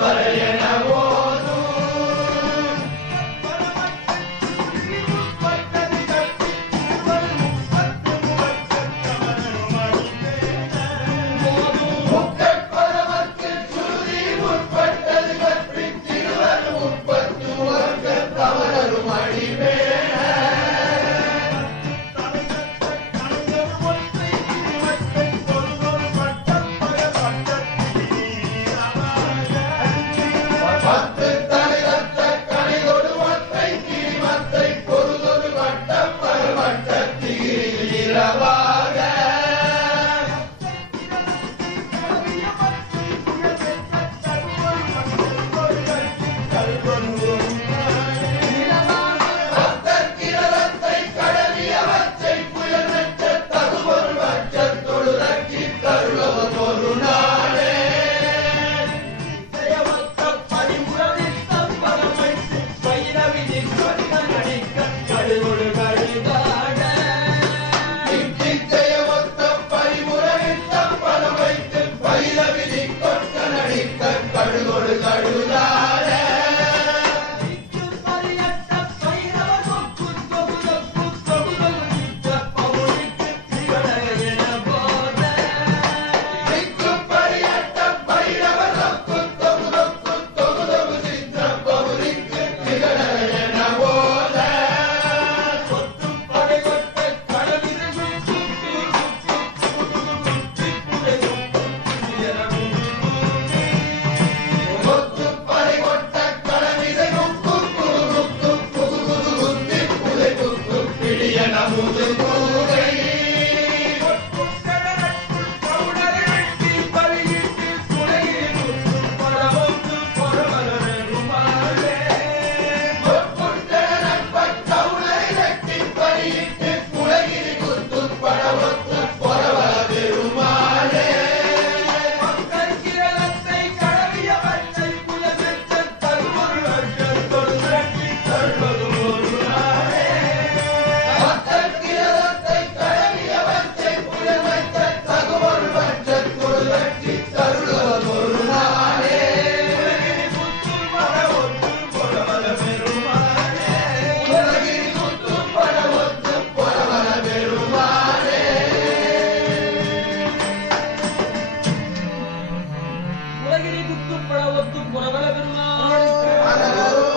Hallelujah.